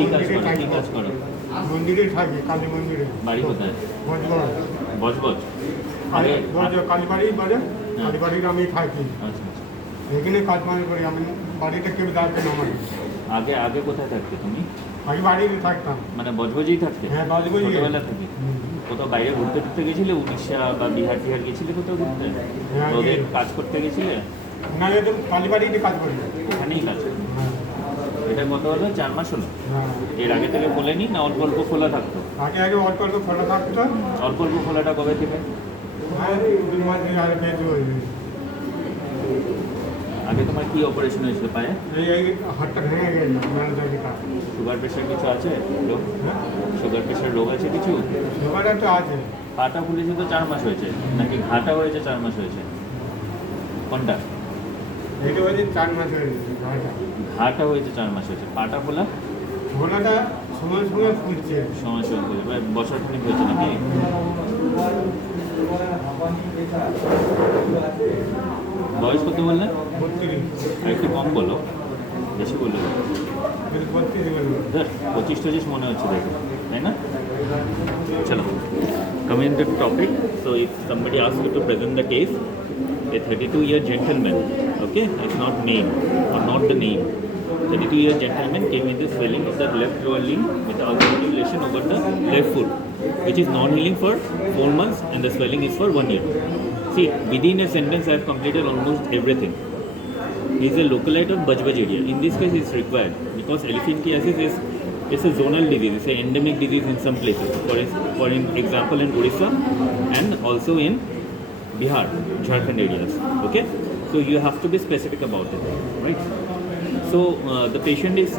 কি কাজ মন্দিরে করো থাকি। কি কাজ করো? মন্দিরে থাকি, কালী মন্দিরে। বাড়ি কোথায়? ভোজগড়। বজবজ? আগে কালীবাড়ি বাড়ি, কালীবাড়ির আমি থাকি। আচ্ছা আচ্ছা। এখানে কাজ মানে করি, আমি বাড়িতে কেউ ডাকবে না আমার। আগে আগে কোথায় থাকতে তুমি? আমি বাড়িতে থাকতাম। মানে বজবজেই থাকতে? হ্যাঁ, বজবজই। ছোটবেলা থেকে? কোথাও বাইরে ঘুরতে টুরতে গেছিলে? উড়িষ্যা বা বিহার টিহার গেছিলে কোথাও ঘুরতে? হ্যাঁ, ওদের গিয়ে- কাজ করতে গেছিলে? না, তো কালীবাড়িতে কাজ করি। ওখানেই কাজ করো? হ্যাঁ, এটা কত হলো? 4 মাস হলো? হ্যাঁ। এর আগে থেকে খোলেনি না অল্প অল্প খোলা থাকতো? আগে অল্প অল্প খোলা থাকতো। অল্প অল্প খোলাটা কবে থেকে? হ্যাঁ, 2 মাস আগে পেয়েছি ওই। আগে তোমার কি অপারেশন হয়েছিল পায়ে? এই হাতটা ভেঙে গেল, ম্যানেজারিটা। সুগার প্রেশার কিছু আছে রোগ? সুগার প্রেশার রোগ আছে কিছু? সুগারটা তো আছে। পাটা ফুলেছে তো 4 মাস হয়েছে, নাকি ঘাটা হয়েছে 4 মাস হয়েছে? কোনটা? এটা হচ্ছে 4 মাস হয়ে গেছে। ঘাটা হয়েছে 4 মাস হয়েছে, পাটা ফোলা ঘোড়াটা সময় সময় ফুটছে। সময় সময় হয়েছে, বছর খানিক হয়েছে নাকি? বয়স কত বললেন? 32। আর একটু কম বলো, বেশি বললো। 32 বলবো। 25-26 মনে হচ্ছে দেখো, তাই না? চলো, coming to the topic. So if somebody asks you to present the case, a 32-year gentleman, okay, it's not name or not the name. 32-year gentleman came with the swelling of the left lower limb with ulcerative lesion over the left foot, which is non-healing for 4 months and the swelling is for 1 year. See, within a sentence I have completed almost everything. He is a localite of Bajbaj area. In this case, it's required because elephantiasis is a zonal disease. It's an endemic disease in some places. For example, in Odisha and also in Bihar, Jharkhand areas. Okay, so you have to be specific about it, right? So the patient is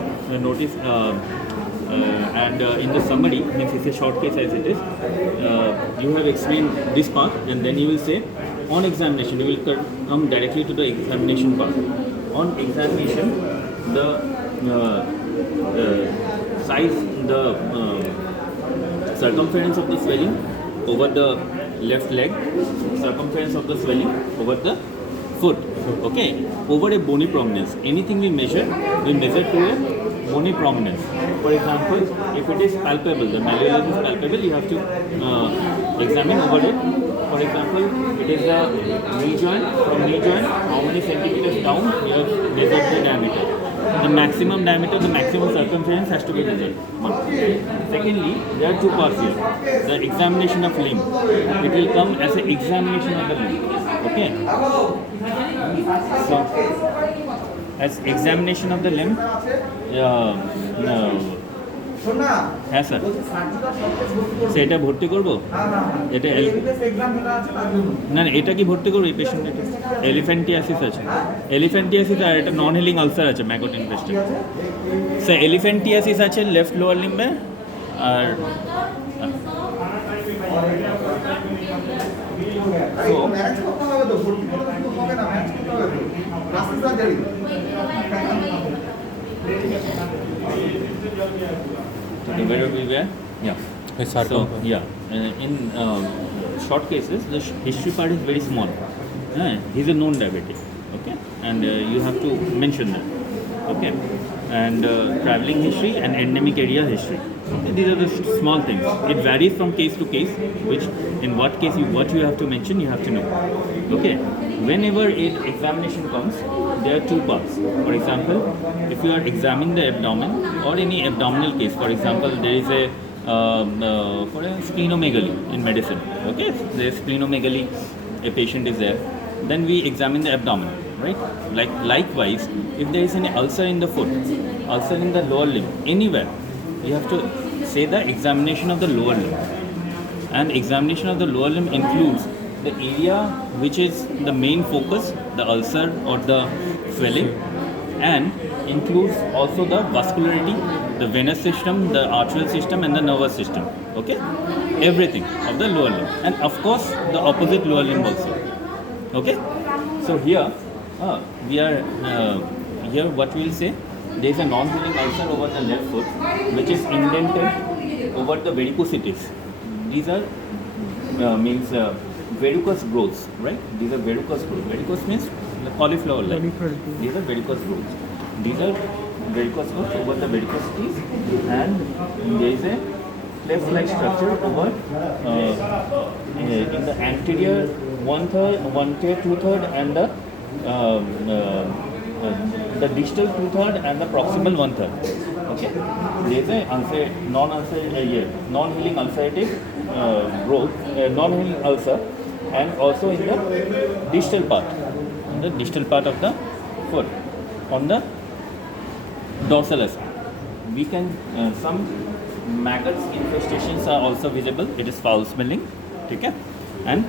noticed, and in the summary, means it's a short case as it is. You have explained this part, and then you will say, on examination, you will come directly to the examination part. On examination, the size, the circumference of the swelling over the left leg, circumference of the swelling over the foot, okay, over a bony prominence. Anything we measure to a bony prominence. For example, if it is palpable, the malleolus is palpable, you have to examine over it. For example, it is the knee joint. From knee joint, how many centimeters down you have measured the diameter. The maximum diameter, the maximum circumference has to be measured. One. Secondly, there are 2 parts here. The examination of limb. It will come as an examination of the limb. Okay. So, as examination of the limb, হ্যাঁ sir, সেটা ভর্তি করবো? এটা না, এটা কি ভর্তি করবো? এই পেশেন্টের এলিফ্যান্টিয়াসিস আছে, এলিফ্যান্টিয়াসিস আর এটা নন হিলিং আলসার আছে ম্যাগট ইনফেস্টেড। স্যার এলিফ্যান্টিয়াসিস আছে লেফট লোয়ার লিম্বে আর where we were? Yeah. So, yeah, in short cases, the history part is very small. He's a known diabetic, okay, and you have to mention that, okay, and traveling history and endemic area history. Okay? These are the small things. It varies from case to case, which in what case what you have to mention, you have to know. Okay. Whenever an examination comes, there are 2 parts. For example, if you are examining the abdomen or any abdominal case, for example, there is a for a splenomegaly in medicine. Okay, there is splenomegaly, a patient is there. Then we examine the abdomen, right? Likewise, if there is any ulcer in the foot, ulcer in the lower limb, anywhere, you have to say the examination of the lower limb. And examination of the lower limb includes the area which is the main focus, the ulcer or the swelling, and includes also the vascularity, the venous system, the arterial system and the nervous system, okay, everything of the lower limb, and of course the opposite lower limb also, okay. So here we are here what we will say, there is a non-healing ulcer over the left foot which is indented over the varicosities. These are means verrucous growths, right? These are verrucous growths. Varicose means the cauliflower like. These are verrucous growths. These are varicose growths over the varicosities and there is a cleft-like structure over in the anterior 1/3, 2/3, and the distal 2/3 and the proximal 1/3. Okay, there is a non-healing ulcerative growth, non-healing ulcer, and also in the distal part, of the foot, on the dorsal aspect. We can some maggots infestations are also visible. It is foul smelling. Okay, and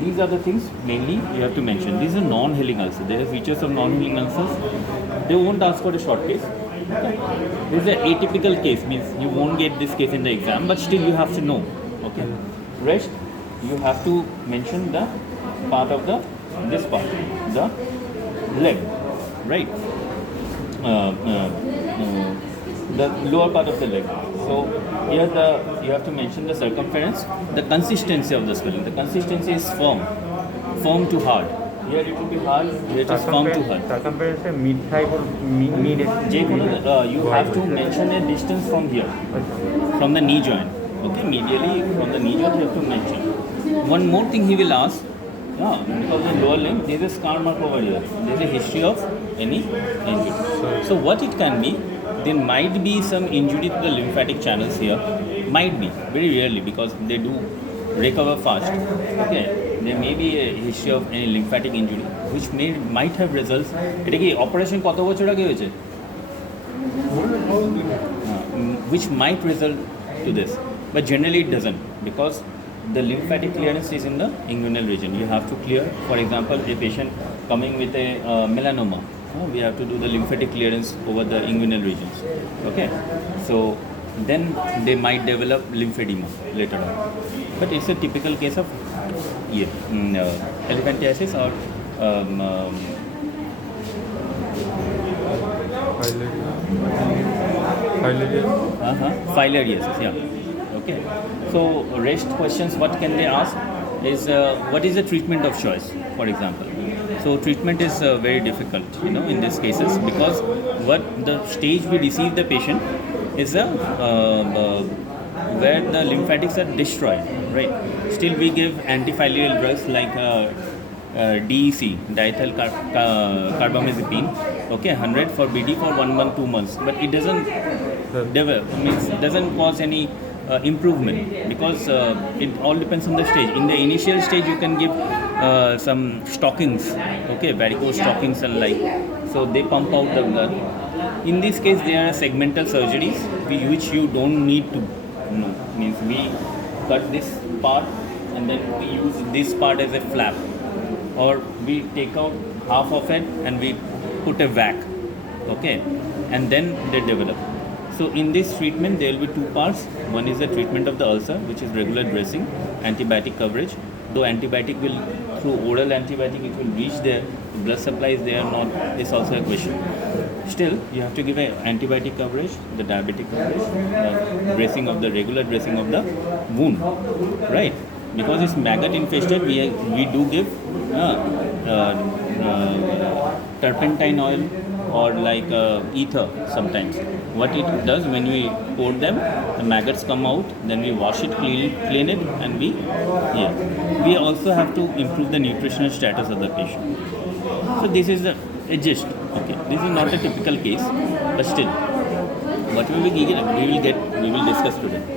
these are the things mainly you have to mention. These are non-healing ulcers. There are features of non-healing ulcers. They won't ask for a short case. Okay. This is an atypical case, means you won't get this case in the exam, but still you have to know. Okay. Rest, you have to mention the part of this part, the leg, right? The lower part of the leg. So here you have to mention the circumference, the consistency of the swelling. The consistency is firm to hard. Here it will be hard, here it is firm to hard. Circumference mid thigh or mid. You have to mention a distance from here, from the knee joint. Okay, medially from the knee joint you have to mention. One more thing he will ask. Because the lower limb, there is a scar mark over here. There is a history of any injury. So what it can be, there might be some injury to the lymphatic channels here. Might be, very rarely, because they do recover fast. Okay, there may be a history of any lymphatic injury, which might have results. এটা কি operation কত বছর আগে হয়েছে? Which might result to this, but generally it doesn't, because the lymphatic clearance is in the inguinal region. You have to clear, for example, a patient coming with a melanoma, we have to do the lymphatic clearance over the inguinal regions. Okay, so then they might develop lymphedema later on, but it's a typical case of elephantiasis or filariasis. Okay, so rest questions, what can they ask is what is the treatment of choice, for example. So treatment is very difficult, in these cases, because what the stage we receive the patient is where the lymphatics are destroyed, right? Still we give antifilarial drugs like DEC, diethyl carbamazepine, okay, 100 for BD for 1 month, 2 months, but it doesn't develop, doesn't cause any improvement, because it all depends on the stage. In the initial stage you can give some stockings, okay, varicose stockings and like, so they pump out the blood. In this case there are segmental surgeries which you don't need to know, means we cut this part and then we use this part as a flap, or we take out half of it and we put a vac, okay, and then they develop. So in this treatment there will be two parts. One is the treatment of the ulcer, which is regular dressing, antibiotic coverage. Though antibiotic will, through oral antibiotic, it will reach there, blood supply is there or not, is also a question. Still, you have to give an antibiotic coverage, the diabetic coverage, dressing of the regular dressing of the wound, right? Because it's maggot infested, we do give turpentine oil or like ether sometimes. What it does, when we pour them, the maggots come out, then we wash it, clean it, and we also have to improve the nutritional status of the patient. So this is a gist. Okay, this is not a typical case, but still, what we will discuss today.